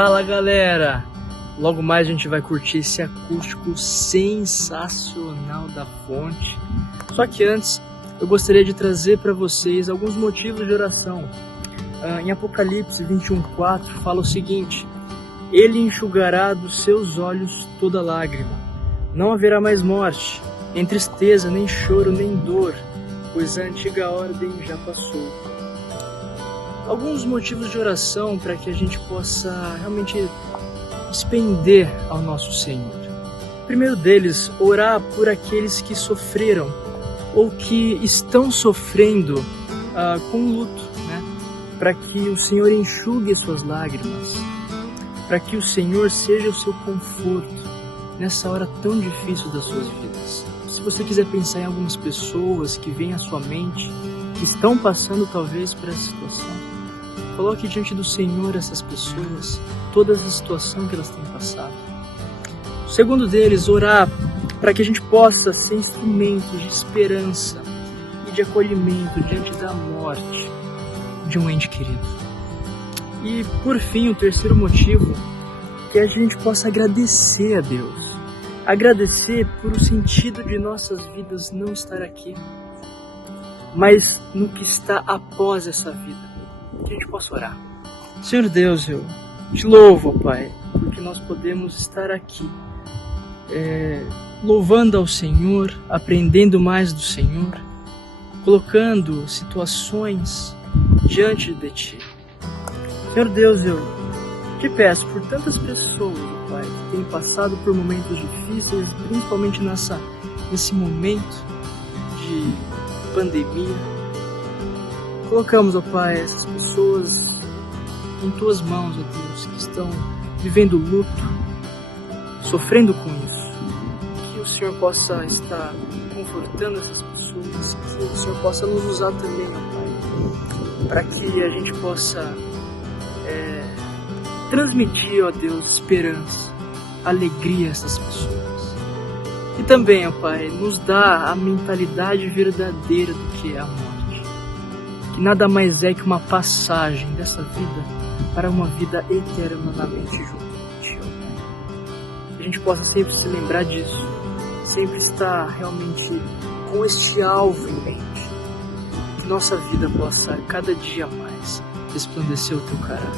Fala galera! Logo mais a gente vai curtir esse acústico sensacional da fonte. Só que antes eu gostaria de trazer para vocês alguns motivos de oração. Em Apocalipse 21:4 fala o seguinte: Ele enxugará dos seus olhos toda lágrima. Não haverá mais morte, nem tristeza, nem choro, nem dor, pois a antiga ordem já passou. Alguns motivos de oração para que a gente possa realmente despender ao nosso Senhor. O primeiro deles, orar por aqueles que sofreram ou que estão sofrendo com luto, né? Para que o Senhor enxugue suas lágrimas, para que o Senhor seja o seu conforto nessa hora tão difícil das suas vidas. Se você quiser pensar em algumas pessoas que vêm à sua mente, que estão passando talvez por essa situação, coloque diante do Senhor essas pessoas, toda essa situação que elas têm passado. O segundo deles, orar para que a gente possa ser instrumentos de esperança e de acolhimento diante da morte de um ente querido. E por fim, o terceiro motivo, que a gente possa agradecer a Deus. Agradecer por o sentido de nossas vidas não estar aqui, mas no que está após essa vida. Que a gente possa orar. Senhor Deus, eu te louvo, Pai, porque nós podemos estar aqui louvando ao Senhor, aprendendo mais do Senhor, colocando situações diante de Ti. Senhor Deus, eu te peço por tantas pessoas, Pai, que têm passado por momentos difíceis, principalmente nesse momento de pandemia. Colocamos, ó Pai, essas pessoas em Tuas mãos, ó Deus, que estão vivendo luto, sofrendo com isso. Que o Senhor possa estar confortando essas pessoas, que o Senhor possa nos usar também, ó Pai, para que a gente possa transmitir, ó Deus, esperança, alegria a essas pessoas. E também, ó Pai, nos dá a mentalidade verdadeira do que é a morte. Que nada mais é que uma passagem dessa vida para uma vida eternamente junto contigo. Que a gente possa sempre se lembrar disso, sempre estar realmente com este alvo em mente. Que nossa vida possa cada dia mais resplandecer o Teu caráter.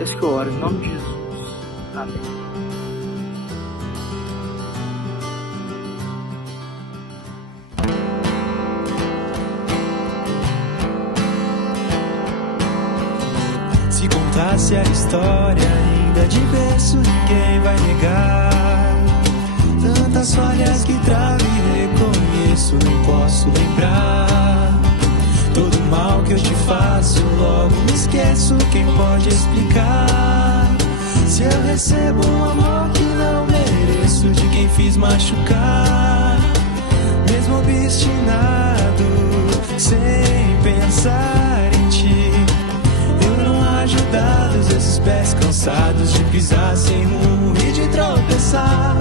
É isso que eu oro, em nome de Jesus. Amém. Se contasse a história ainda de berço, ninguém vai negar. Tantas falhas que trago e reconheço, não posso lembrar. Todo mal que eu te faço, logo me esqueço, quem pode explicar? Se eu recebo um amor que não mereço, de quem fiz machucar, mesmo obstinado, sem pensar em ti, ajudados, esses pés cansados de pisar sem rumo e de tropeçar,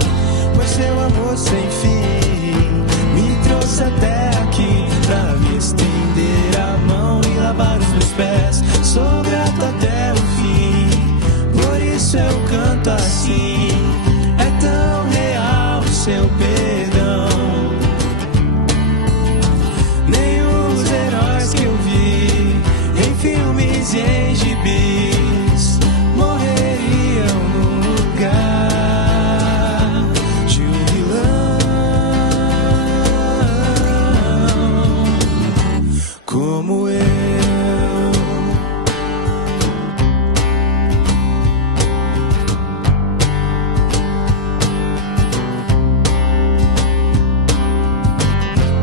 pois seu amor sem fim me trouxe até aqui pra me estender a mão e lavar os meus pés. Sou grato até o fim, por isso eu canto assim. É tão real o seu perdão, nem os heróis que eu vi em filmes e em gibis morreriam no lugar de um vilão como eu.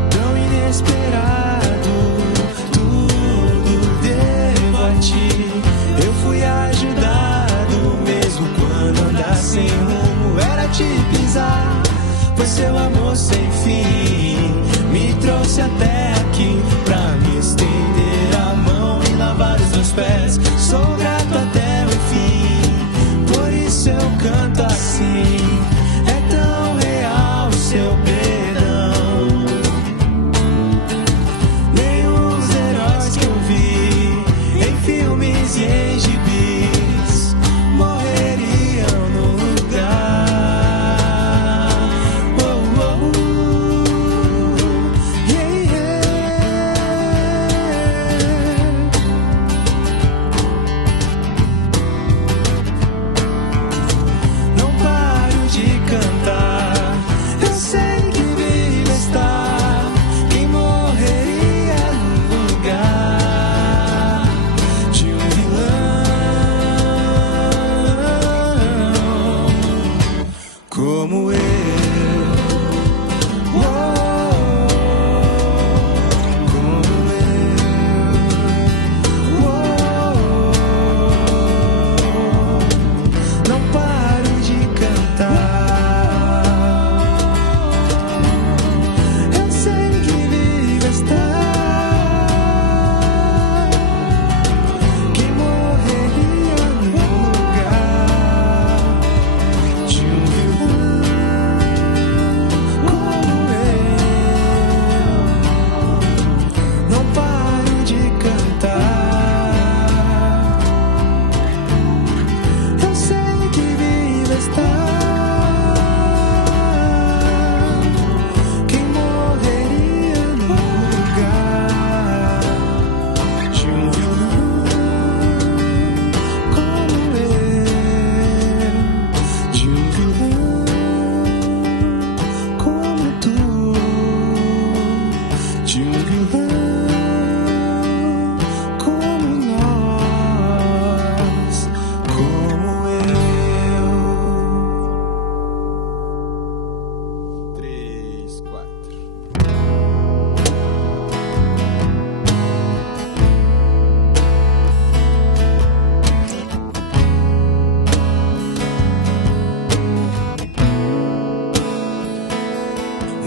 Tão inesperado, tudo devo a ti. Eu fui ajudado, mesmo quando andar sem rumo era te pisar, pois seu amor sem fim me trouxe até aqui pra me estender a mão e lavar os meus pés. Sou grato até o fim, por isso eu canto assim. É tão real o seu perdão, nem os heróis que eu vi em filmes e em gibis morreriam como eu.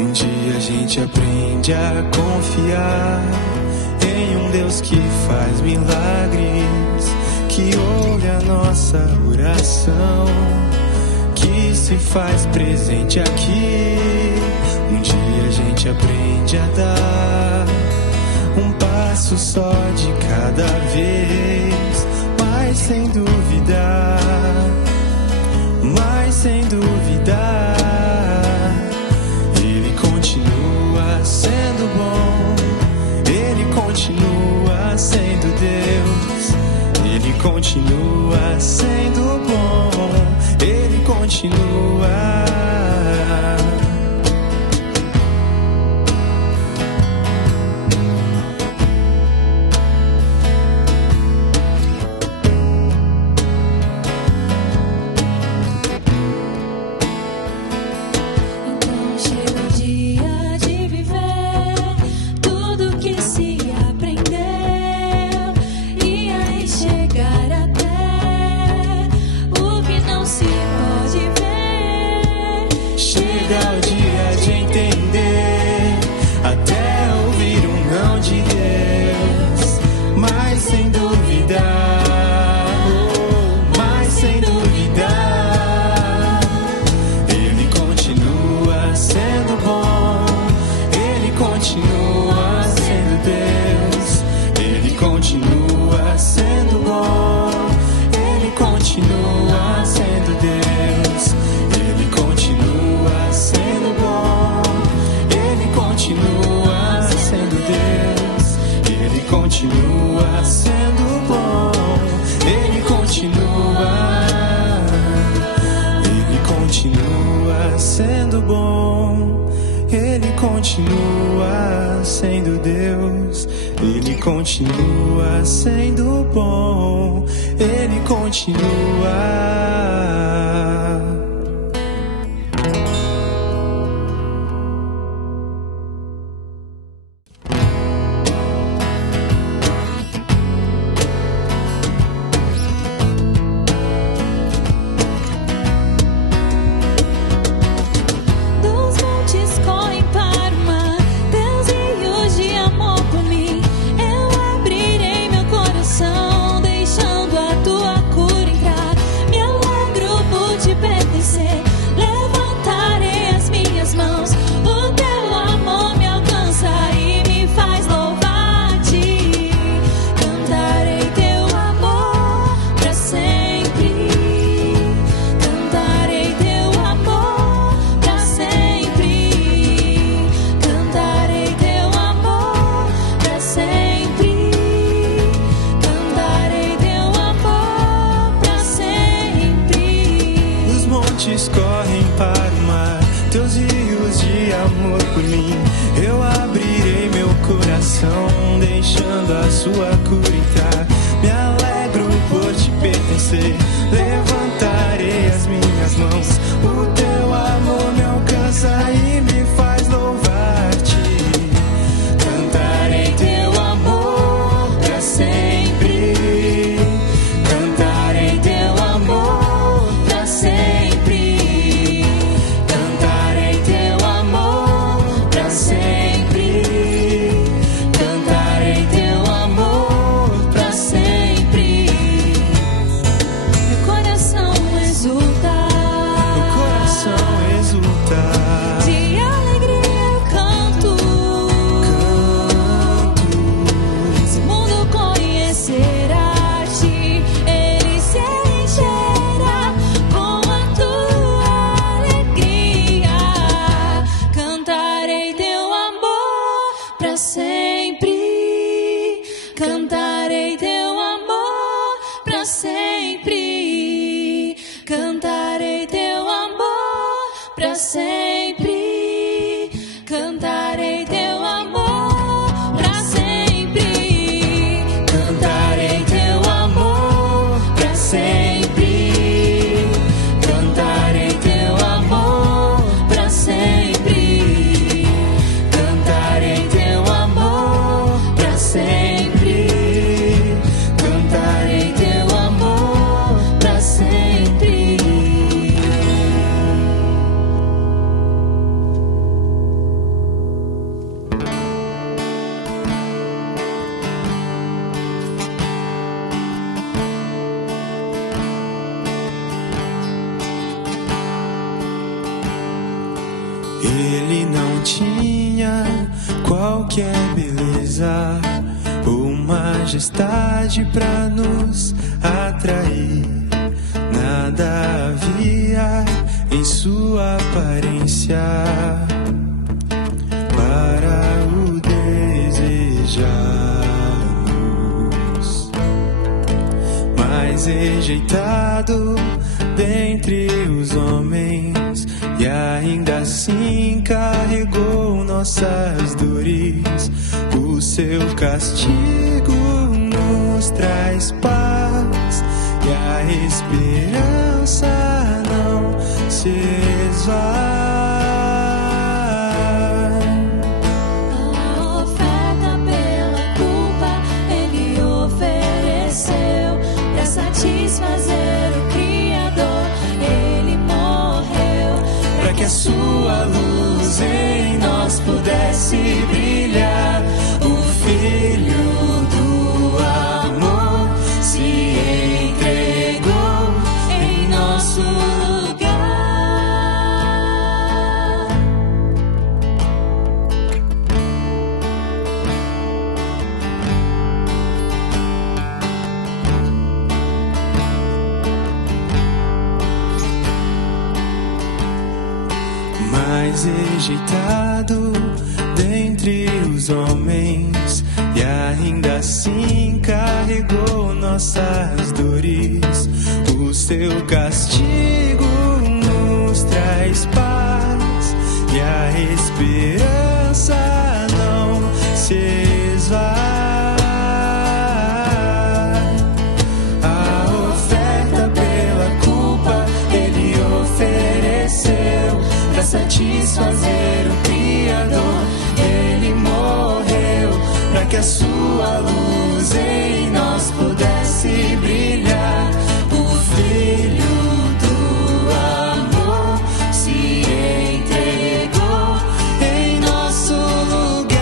Um dia a gente aprende a confiar em um Deus que faz milagres, que ouve a nossa oração, que se faz presente aqui. Um dia a gente aprende a dar um passo só de cada vez, mas sem duvidar, mas sem duvidar. Ele continua sendo bom, Ele continua sendo Deus, Ele continua sendo bom, Ele continua. Continua sendo Deus, Ele continua sendo bom, Ele continua. Correm para o mar, teus rios de amor por mim. Eu abrirei meu coração, deixando a sua cura entrar. Me alegro por te pertencer, levantarei as minhas mãos. O teu amor para sempre. Cantarei teu amor para sempre. Cantarei teu amor para sempre. Cantarei teu amor para sempre. Cantarei teu amor para sempre. Cantarei teu amor para sempre. Ele não tinha qualquer beleza ou majestade pra nos atrair. Nada havia em sua aparência para o desejarmos, mas rejeitado dentre os homens, e ainda assim carregou nossas dores. O seu castigo nos traz paz, e a esperança não se esvai. A oferta pela culpa ele ofereceu para satisfazer o Criador. Ele morreu Para que a sua luz em nós pudesse brilhar. O Filho do amor se entregou em nosso lugar. mas rejeitado dentre os homens, e ainda assim carregou nossas dores. O seu castigo nos traz paz, e a esperança não se esvai. A oferta pela culpa ele ofereceu para satisfazer o Criador. Ele morreu para que a sua luz em nós pudesse brilhar. O Filho do amor se entregou em nosso lugar.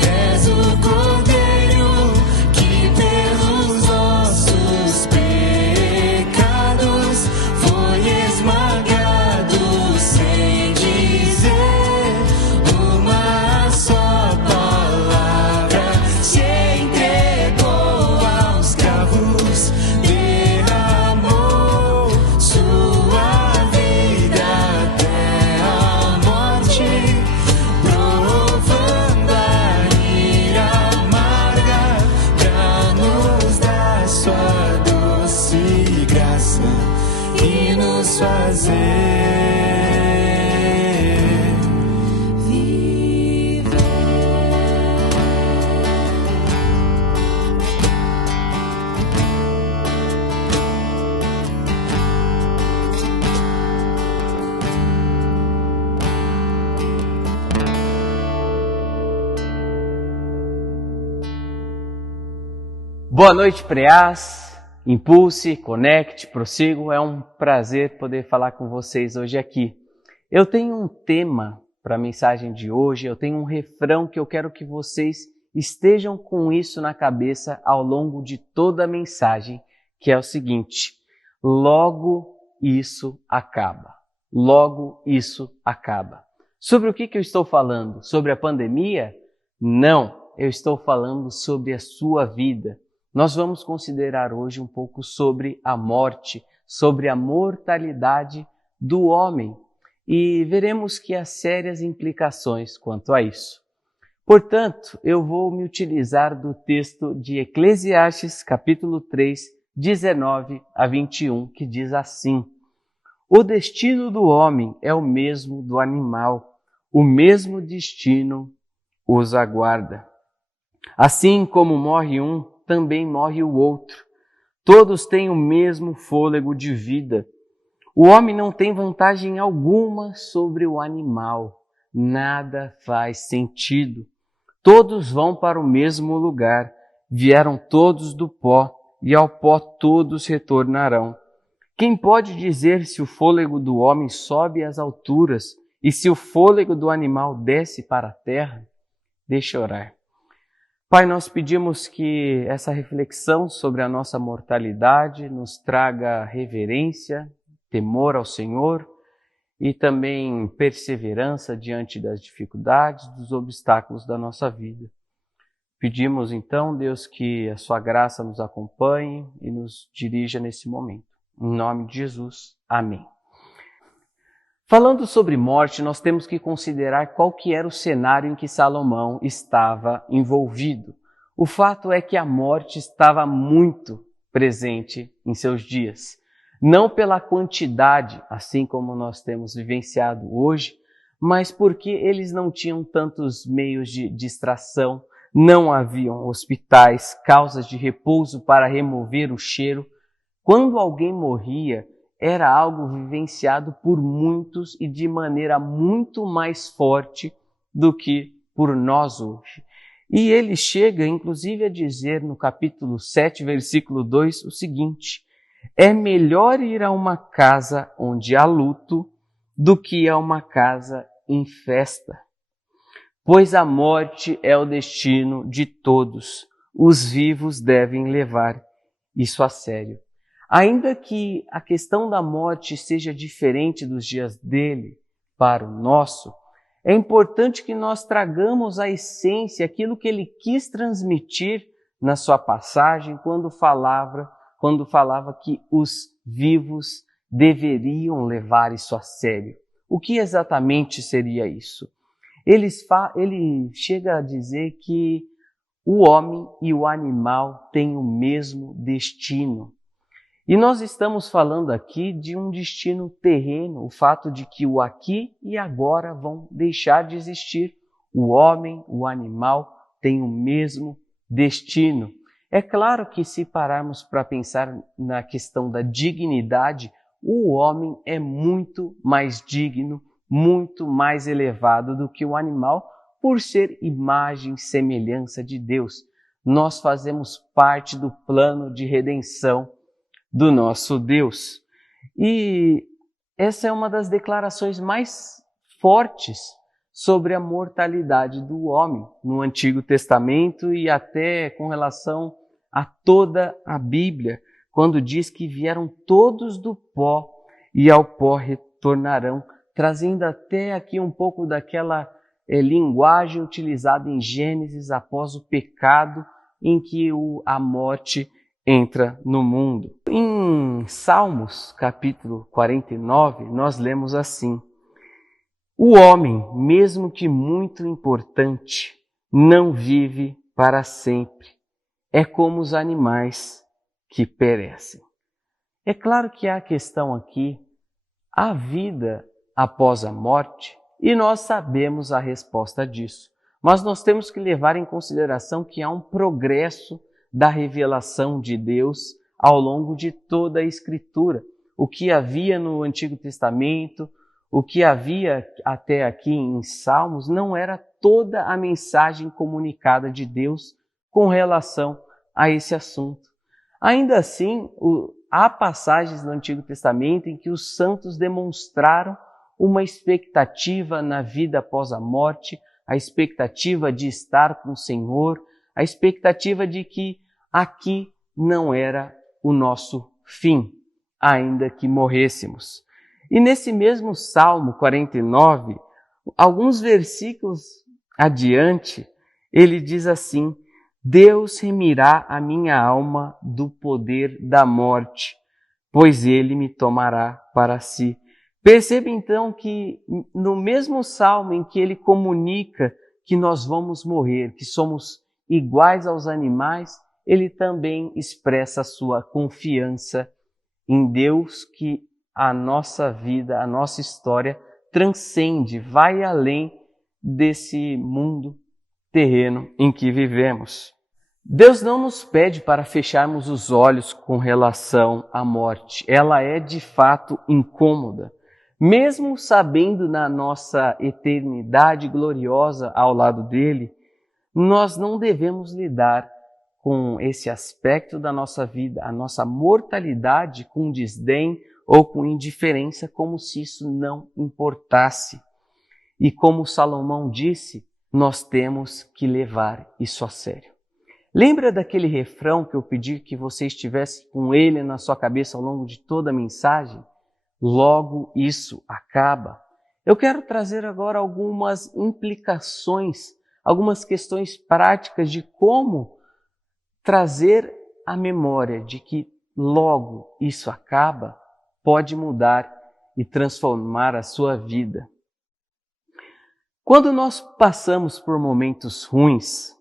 És o Cordeiro que pelos nossos pecados foi esmagado, sem dizer uma só palavra. Se entregou aos cravos, derramou sua vida até a morte, provando a ira amarga pra nos dar sua doce graça e nos fazer Viver. Boa noite, Preás, Impulse, Conecte, Prossigo. É um prazer poder falar com vocês hoje aqui. Eu tenho um tema para a mensagem de hoje, eu tenho um refrão que eu quero que vocês estejam com isso na cabeça ao longo de toda a mensagem, que é o seguinte: logo isso acaba. Logo isso acaba. Sobre o que eu estou falando? Sobre a pandemia? Não, eu estou falando sobre a sua vida. Nós vamos considerar hoje um pouco sobre a morte, sobre a mortalidade do homem, e veremos que há sérias implicações quanto a isso. Portanto, eu vou me utilizar do texto de Eclesiastes, capítulo 3, 19 a 21, que diz assim: o destino do homem é o mesmo do animal, o mesmo destino os aguarda. Assim como morre um, também morre o outro. Todos têm o mesmo fôlego de vida. O homem não tem vantagem alguma sobre o animal. Nada faz sentido. Todos vão para o mesmo lugar. Vieram todos do pó, e ao pó todos retornarão. Quem pode dizer se o fôlego do homem sobe às alturas e se o fôlego do animal desce para a terra? Deixa eu orar. Pai, nós pedimos que essa reflexão sobre a nossa mortalidade nos traga reverência, temor ao Senhor e também perseverança diante das dificuldades, dos obstáculos da nossa vida. Pedimos então, Deus, que a sua graça nos acompanhe e nos dirija nesse momento. Em nome de Jesus, amém. Falando sobre morte, nós temos que considerar qual que era o cenário em que Salomão estava envolvido. O fato é que a morte estava muito presente em seus dias. Não pela quantidade, assim como nós temos vivenciado hoje, mas porque eles não tinham tantos meios de distração, não haviam hospitais, casas de repouso para remover o cheiro. Quando alguém morria, era algo vivenciado por muitos e de maneira muito mais forte do que por nós hoje. E ele chega, inclusive, a dizer no capítulo 7, versículo 2, o seguinte: é melhor ir a uma casa onde há luto do que a uma casa em festa. Pois a morte é o destino de todos. Os vivos devem levar isso a sério. Ainda que a questão da morte seja diferente dos dias dele para o nosso, é importante que nós tragamos a essência, aquilo que ele quis transmitir na sua passagem quando falava que os vivos deveriam levar isso a sério. O que exatamente seria isso? Ele chega a dizer que o homem e o animal têm o mesmo destino. E nós estamos falando aqui de um destino terreno, o fato de que o aqui e agora vão deixar de existir. O homem, o animal, têm o mesmo destino. É claro que se pararmos para pensar na questão da dignidade, o homem é muito mais digno, muito mais elevado do que o animal, por ser imagem e semelhança de Deus. Nós fazemos parte do plano de redenção do nosso Deus. E essa é uma das declarações mais fortes sobre a mortalidade do homem no Antigo Testamento e até com relação a toda a Bíblia, quando diz que vieram todos do pó e ao pó retornarão, trazendo até aqui um pouco daquela linguagem utilizada em Gênesis após o pecado, em que a morte entra no mundo. Em Salmos, capítulo 49, nós lemos assim: o homem, mesmo que muito importante, não vive para sempre. É como os animais que perecem. É claro que há a questão aqui, a vida após a morte, e nós sabemos a resposta disso. Mas nós temos que levar em consideração que há um progresso da revelação de Deus ao longo de toda a Escritura. O que havia no Antigo Testamento, o que havia até aqui em Salmos, não era toda a mensagem comunicada de Deus com relação a esse assunto. Ainda assim, há passagens no Antigo Testamento em que os santos demonstraram uma expectativa na vida após a morte, a expectativa de estar com o Senhor, a expectativa de que aqui não era o nosso fim, ainda que morrêssemos. E nesse mesmo Salmo 49, alguns versículos adiante, ele diz assim: Deus remirá a minha alma do poder da morte, pois ele me tomará para si. Perceba então que no mesmo salmo em que ele comunica que nós vamos morrer, que somos iguais aos animais, ele também expressa a sua confiança em Deus, que a nossa vida, a nossa história transcende, vai além desse mundo terreno em que vivemos. Deus não nos pede para fecharmos os olhos com relação à morte. Ela é de fato incômoda. Mesmo sabendo na nossa eternidade gloriosa ao lado dele, nós não devemos lidar com esse aspecto da nossa vida, a nossa mortalidade, com desdém ou com indiferença, como se isso não importasse. E como Salomão disse, nós temos que levar isso a sério. Lembra daquele refrão que eu pedi que você estivesse com ele na sua cabeça ao longo de toda a mensagem? Logo isso acaba. Eu quero trazer agora algumas implicações, algumas questões práticas de como trazer a memória de que logo isso acaba pode mudar e transformar a sua vida. Quando nós passamos por momentos ruins,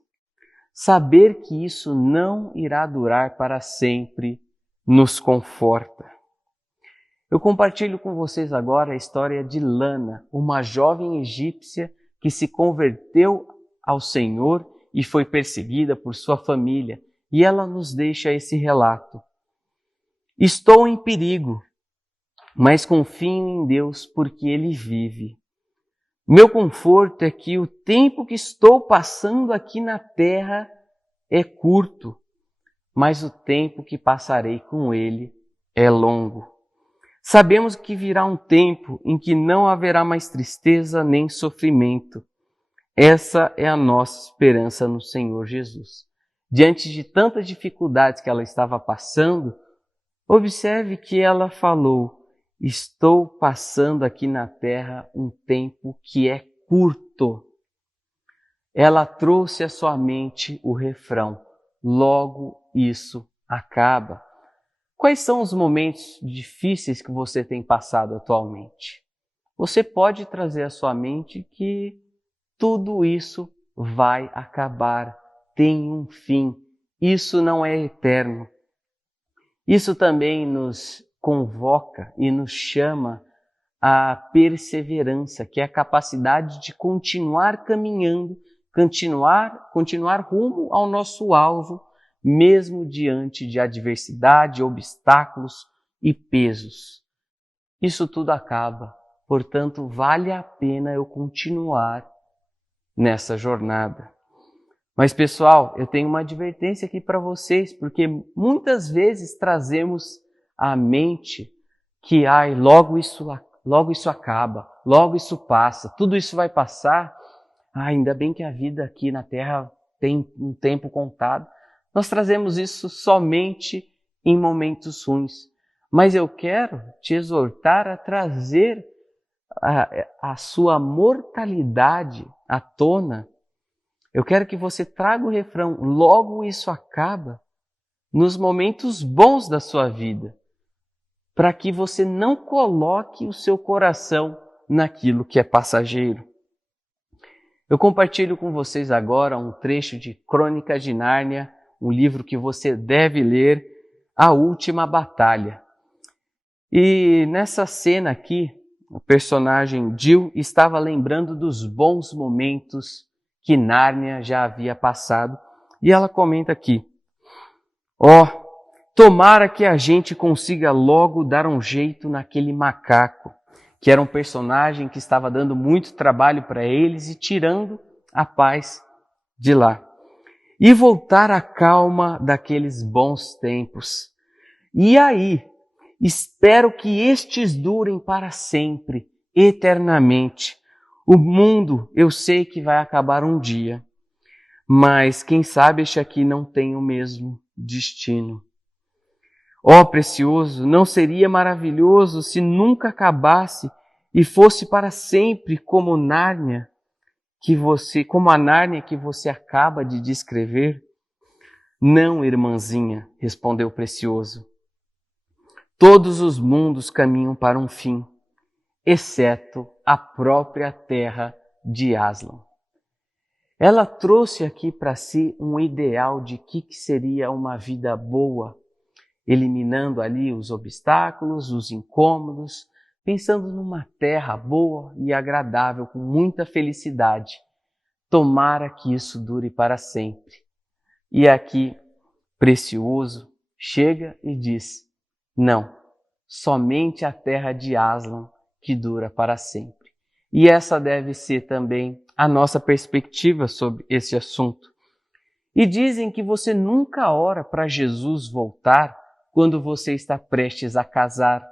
saber que isso não irá durar para sempre nos conforta. Eu compartilho com vocês agora a história de Lana, uma jovem egípcia que se converteu ao Senhor e foi perseguida por sua família. E ela nos deixa esse relato. Estou em perigo, mas confio em Deus porque Ele vive. Meu conforto é que o tempo que estou passando aqui na terra é curto, mas o tempo que passarei com Ele é longo. Sabemos que virá um tempo em que não haverá mais tristeza nem sofrimento. Essa é a nossa esperança no Senhor Jesus. Diante de tantas dificuldades que ela estava passando, observe que ela falou: estou passando aqui na terra um tempo que é curto. Ela trouxe à sua mente o refrão: logo isso acaba. Quais são os momentos difíceis que você tem passado atualmente? Você pode trazer à sua mente que tudo isso vai acabar, tem um fim. Isso não é eterno. Isso também nos convoca e nos chama à perseverança, que é a capacidade de continuar caminhando, continuar rumo ao nosso alvo, mesmo diante de adversidade, obstáculos e pesos. Isso tudo acaba, portanto, vale a pena eu continuar nessa jornada. Mas, pessoal, eu tenho uma advertência aqui para vocês, porque muitas vezes trazemos à mente que logo isso acaba, logo isso passa, tudo isso vai passar. Ainda bem que a vida aqui na Terra tem um tempo contado. Nós trazemos isso somente em momentos ruins. Mas eu quero te exortar a trazer a sua mortalidade à tona. Eu quero que você traga o refrão: logo isso acaba, nos momentos bons da sua vida, para que você não coloque o seu coração naquilo que é passageiro. Eu compartilho com vocês agora um trecho de Crônicas de Nárnia, um livro que você deve ler, A Última Batalha. E nessa cena aqui, o personagem Jill estava lembrando dos bons momentos que Nárnia já havia passado. E ela comenta aqui: tomara que a gente consiga logo dar um jeito naquele macaco, que era um personagem que estava dando muito trabalho para eles e tirando a paz de lá. E voltar à calma daqueles bons tempos. E aí, espero que estes durem para sempre, eternamente. O mundo, eu sei que vai acabar um dia, mas quem sabe este aqui não tem o mesmo destino. Precioso, não seria maravilhoso se nunca acabasse e fosse para sempre como Nárnia, como a Nárnia que você acaba de descrever? Não, irmãzinha, respondeu Precioso. Todos os mundos caminham para um fim, exceto a própria terra de Aslan. Ela trouxe aqui para si um ideal de que seria uma vida boa, eliminando ali os obstáculos, os incômodos, pensando numa terra boa e agradável, com muita felicidade. Tomara que isso dure para sempre. E aqui, Precioso chega e diz: não, somente a terra de Aslan que dura para sempre. E essa deve ser também a nossa perspectiva sobre esse assunto. E dizem que você nunca ora para Jesus voltar quando você está prestes a casar,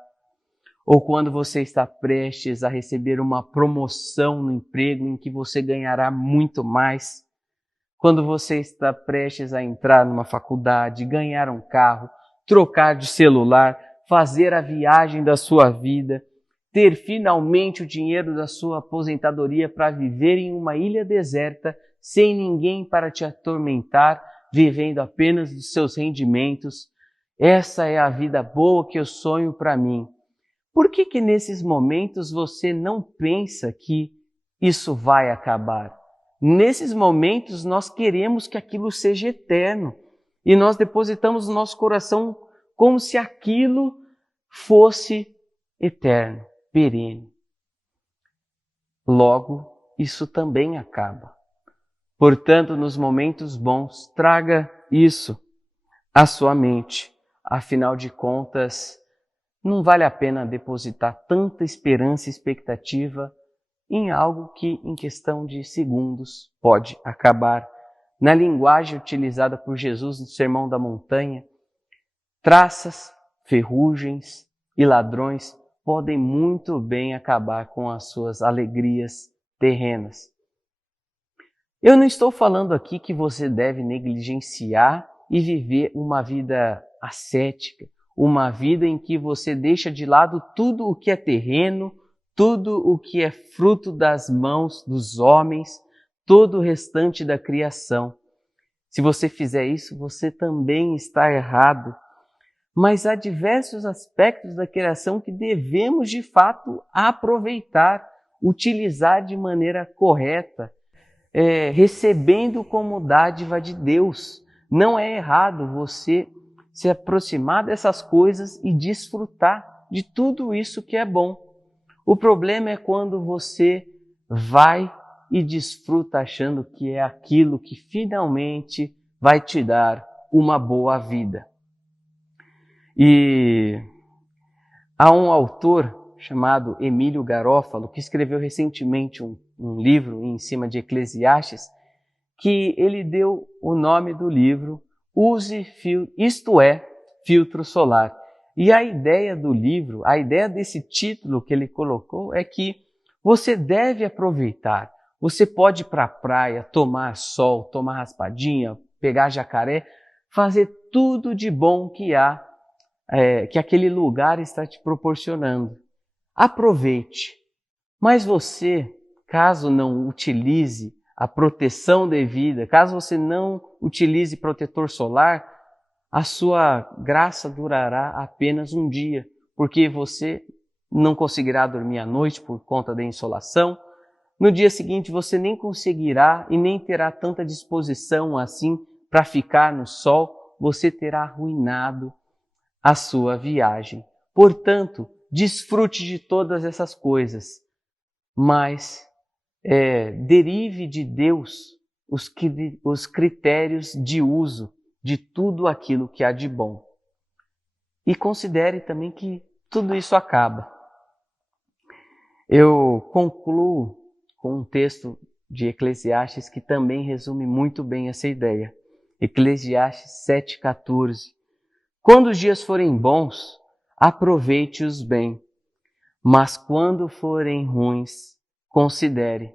ou quando você está prestes a receber uma promoção no emprego em que você ganhará muito mais, quando você está prestes a entrar numa faculdade, ganhar um carro, trocar de celular, fazer a viagem da sua vida, ter finalmente o dinheiro da sua aposentadoria para viver em uma ilha deserta, sem ninguém para te atormentar, vivendo apenas dos seus rendimentos. Essa é a vida boa que eu sonho para mim. Por que nesses momentos você não pensa que isso vai acabar? Nesses momentos nós queremos que aquilo seja eterno e nós depositamos no nosso coração como se aquilo fosse eterno, perene. Logo, isso também acaba. Portanto, nos momentos bons, traga isso à sua mente. Afinal de contas, não vale a pena depositar tanta esperança e expectativa em algo que, em questão de segundos, pode acabar. Na linguagem utilizada por Jesus no Sermão da Montanha, traças, ferrugens e ladrões podem muito bem acabar com as suas alegrias terrenas. Eu não estou falando aqui que você deve negligenciar e viver uma vida ascética, uma vida em que você deixa de lado tudo o que é terreno, tudo o que é fruto das mãos dos homens, todo o restante da criação. Se você fizer isso, você também está errado. Mas há diversos aspectos da criação que devemos, de fato, aproveitar, utilizar de maneira correta, recebendo como dádiva de Deus. Não é errado você se aproximar dessas coisas e desfrutar de tudo isso que é bom. O problema é quando você vai e desfruta achando que é aquilo que finalmente vai te dar uma boa vida. E há um autor chamado Emílio Garófalo que escreveu recentemente um livro em cima de Eclesiastes, que ele deu o nome do livro Filtro Solar. E a ideia do livro, a ideia desse título que ele colocou é que você deve aproveitar. Você pode ir para a praia, tomar sol, tomar raspadinha, pegar jacaré, fazer tudo de bom que há, que aquele lugar está te proporcionando. Aproveite. Mas você, caso não utilize a proteção devida, caso você não utilize protetor solar, a sua graça durará apenas um dia, porque você não conseguirá dormir à noite por conta da insolação. No dia seguinte você nem conseguirá e nem terá tanta disposição assim para ficar no sol, você terá arruinado a sua viagem. Portanto, desfrute de todas essas coisas, mas derive de Deus os critérios de uso de tudo aquilo que há de bom. E considere também que tudo isso acaba. Eu concluo com um texto de Eclesiastes que também resume muito bem essa ideia. Eclesiastes 7,14. Quando os dias forem bons, aproveite-os bem, mas quando forem ruins, considere.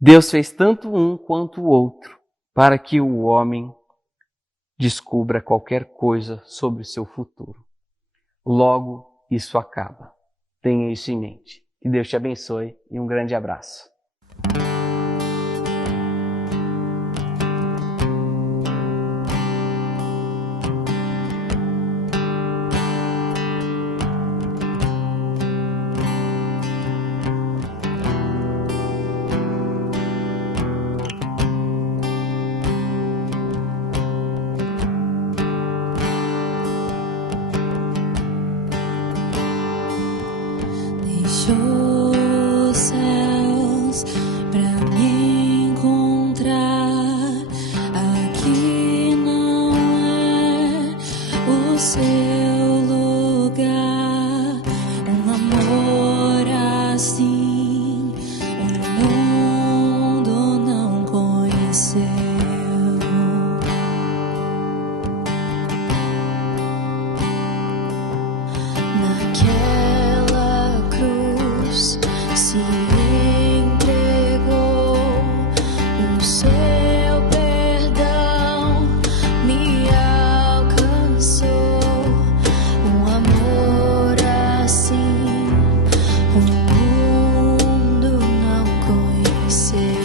Deus fez tanto um quanto o outro para que o homem descubra qualquer coisa sobre o seu futuro. Logo, isso acaba. Tenha isso em mente. Que Deus te abençoe e um grande abraço. deixou os céus pra me encontrar. Aqui não é o seu lugar. Um amor assim o mundo não conheceu. Naquela cruz se entregou, o seu perdão me alcançou. Um amor assim o mundo não conheceu.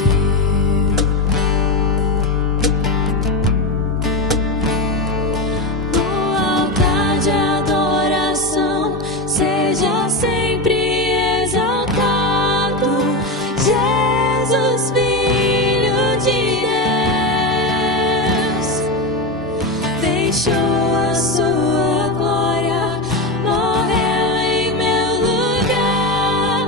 No altar de adoração, seja sempre exaltado, Jesus, Filho de Deus. Deixou a sua glória, morreu em meu lugar.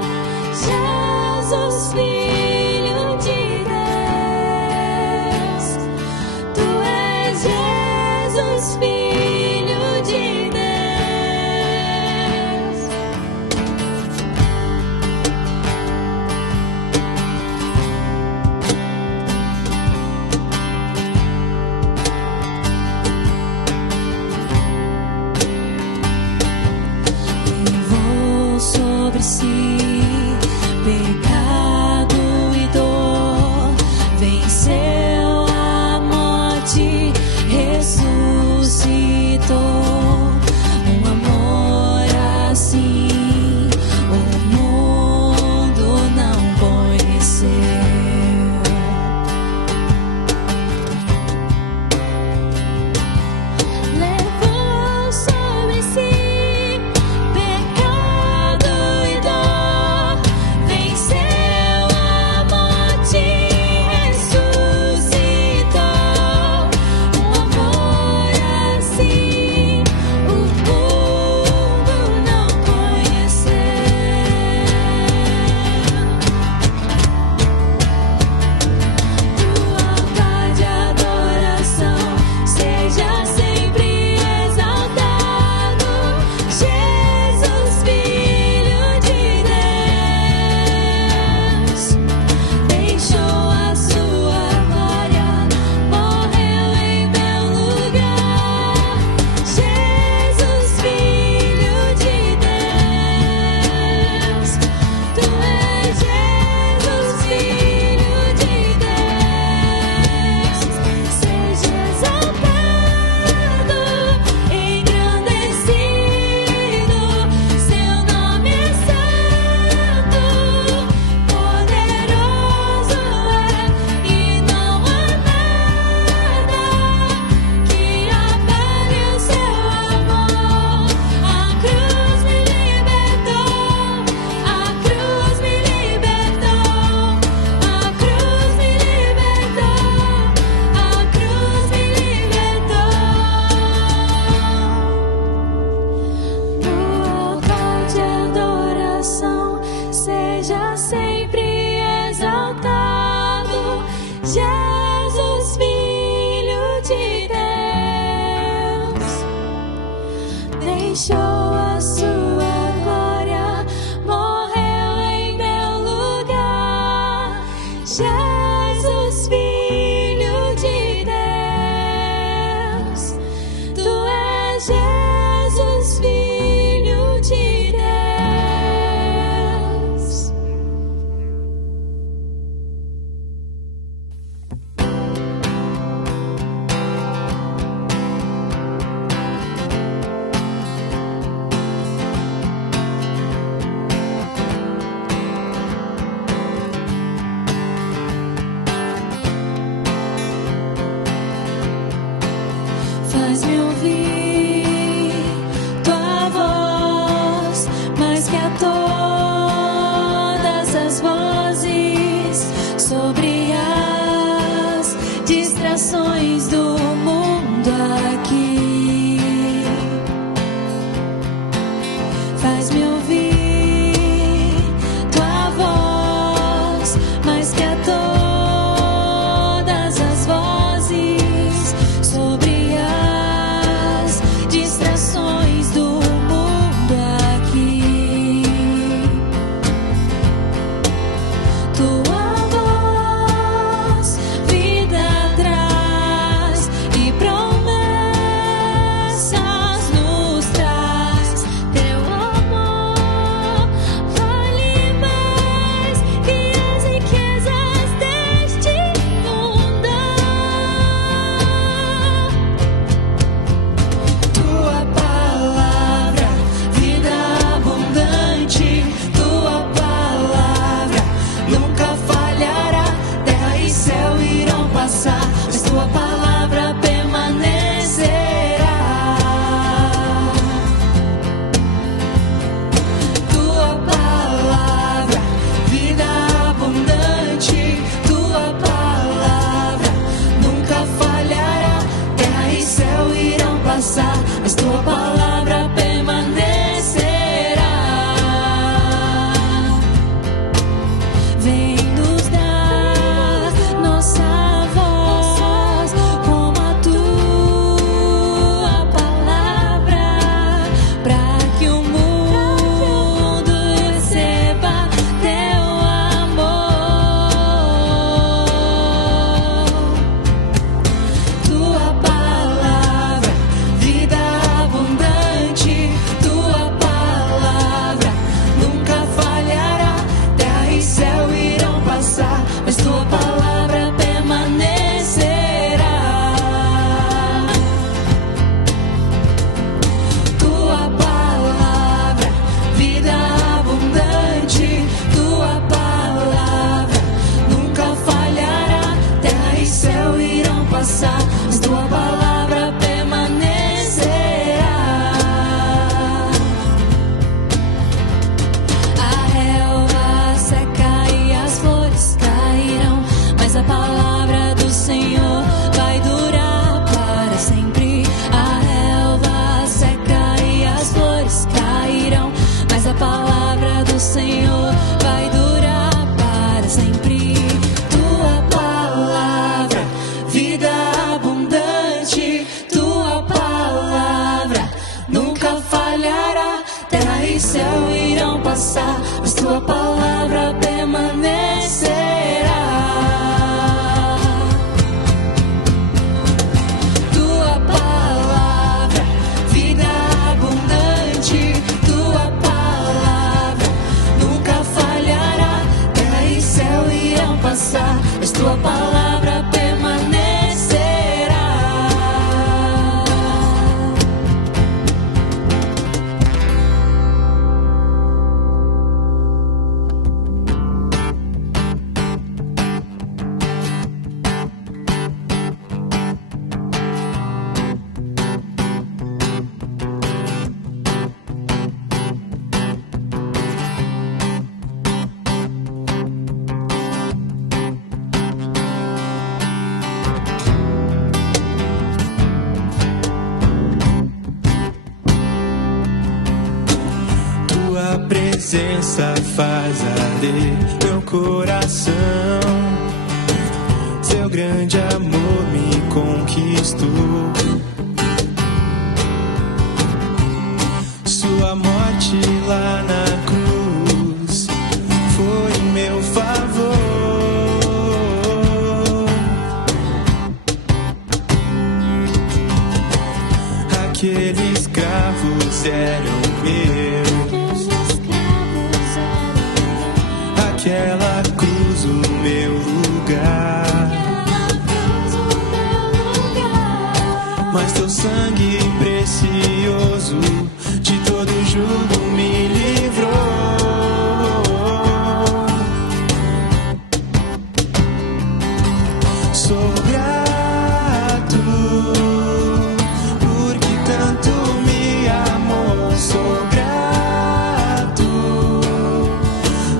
Jesus, Filho de Deus. Tu és Jesus, Filho de Deus. Levou sobre si pecado e dor, venceu a morte, ressuscitou. Um amor assim o mundo não conheceu. Levou sobre si pecado e dor, venceu a morte, ressuscitou. Um amor assim o mundo não conheceu. No altar de adoração, seja sempre exaltado, Jesus, Filho de Deus. Deixou a sua glória, morreu em meu lugar. Jesus, Filho de Deus. Tu és Jesus, Filho de Deus. Seja exaltado, engrandecido, seu nome é santo, poderoso é, e não há nada que abale o seu amor. A cruz me libertou, a cruz me libertou, a cruz me libertou, a cruz me libertou. No altar de adoração, seja sempre exaltado, Jesus, Filho de Deus. Deixou a sua glória, morreu em meu lugar. Jesus, Filho de Deus. Tu és Jesus, Filho de Deus. Faz-me ouvir tua voz, mais que a todas as vozes, sobre as distrações do mundo aqui. Faz-me ouvir mais que a todas as vozes, sobre as distrações do mundo aqui. Tua voz, vida traz e promessas nos traz. Teu amor vale mais que as riquezas deste mundo. Tua palavra, vida abundante. Tua palavra nunca falhará. Terra e céu irão passar, mas tua palavra permanecerá. Tua palavra, vida abundante. Tua palavra nunca falhará. Terra e céu irão passar, mas tua palavra permanecerá. Vem nos dar nossa voz como a tua palavra, para que o mundo receba teu amor. Tua palavra, vida abundante. Tua palavra nunca falhará. Terra e céu irão passar, mas tua palavra permanecerá. Tua palavra, vida abundante. Tua palavra nunca falhará. Terra e céu irão passar, mas tua palavra permanecerá. A relva seca e as flores cairão, mas a palavra do Senhor vai durar para sempre. A relva seca e as flores cairão, mas a palavra do Senhor vai durar para sempre. Tua palavra, vida abundante. Tua palavra nunca falhará. Terra e céu irão passar, mas tua palavra permanecerá. Tua palavra, vida abundante. Tua palavra nunca falhará. Terra e céu irão passar, mas tua palavra permanecerá. Tua presença faz arder meu coração. Seu grande amor me conquistou. Sua morte lá na cruz foi em meu favor. Aqueles escravos eram meus. Aquela cruz o meu lugar. Mas teu sangue precioso de todo jugo me livrou. Sou grato porque tanto me amou. Sou grato,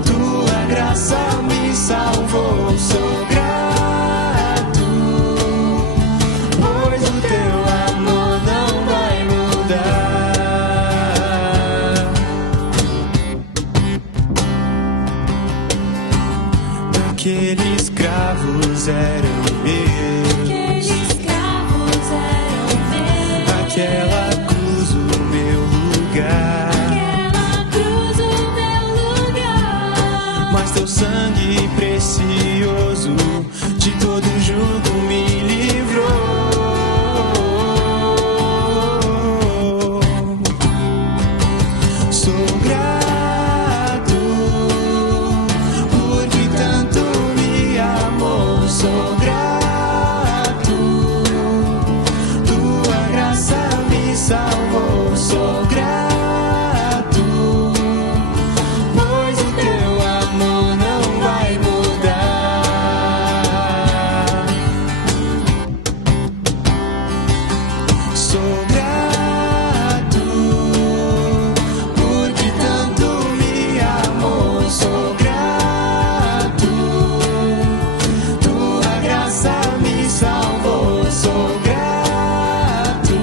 tua graça me salvou. Sou grato, pois o teu amor não vai mudar. Aqueles escravos eram meus. Aquela cruz o meu lugar. Mas teu sangue precioso de todo jugo me livrou. Sou grato porque tanto me amou. Sou grato, tua graça me salvou. Sou grato, pois o teu amor não vai mudar. Sou grato porque tanto me amou. Sou grato, tua graça me salvou. Sou grato,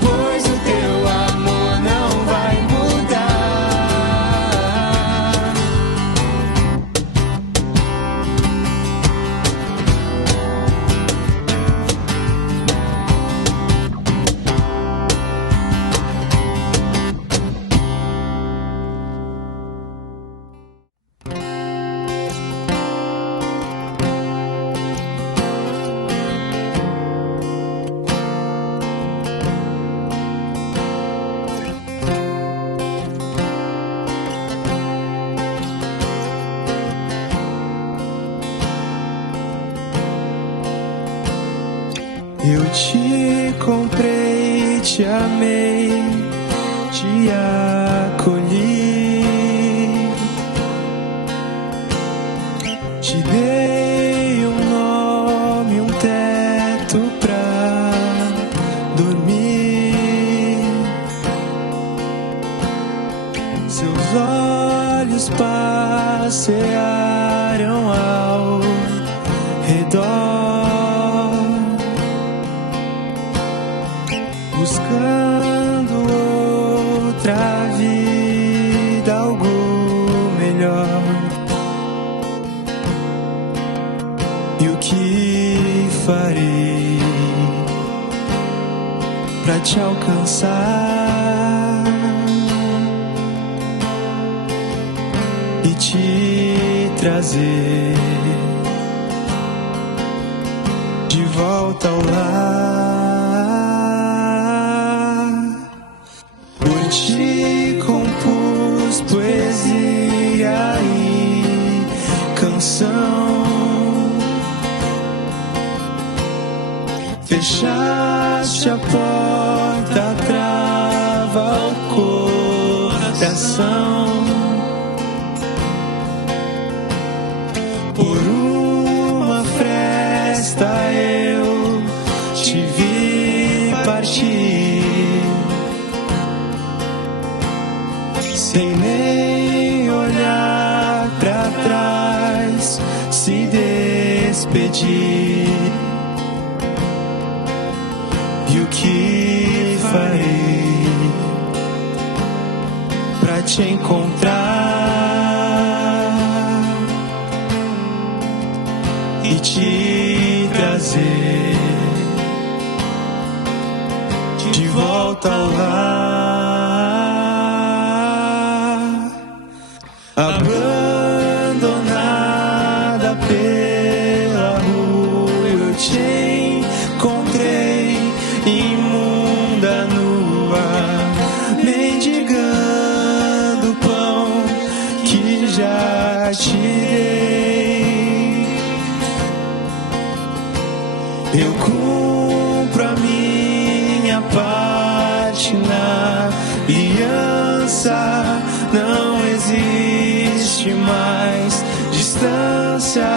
pois o teu amor não vai mudar. Eu te comprei, te amei, te acolhi, te dei um nome, um teto pra dormir. Seus olhos passearam ao redor, buscando outra vida, algo melhor. E o que farei pra te alcançar e te trazer de volta ao lar? Por ti compus poesia e canção. Fechaste a porta, trava o coração. Por uma fresta eu te vi partir, sem nem olhar pra trás, se despedir. E o que farei pra te encontrar e te trazer de volta ao lar? Abandonada pela rua eu te encontrei, imunda, nua, mendigando o pão que já te dei. Eu cumpro a minha parte na aliança, não existe mais distância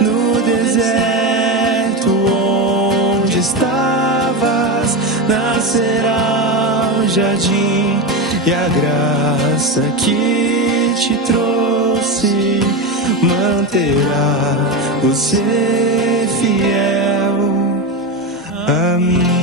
no deserto onde estavas, nascerá um jardim e a graça que te trouxe manterá você fiel a mim.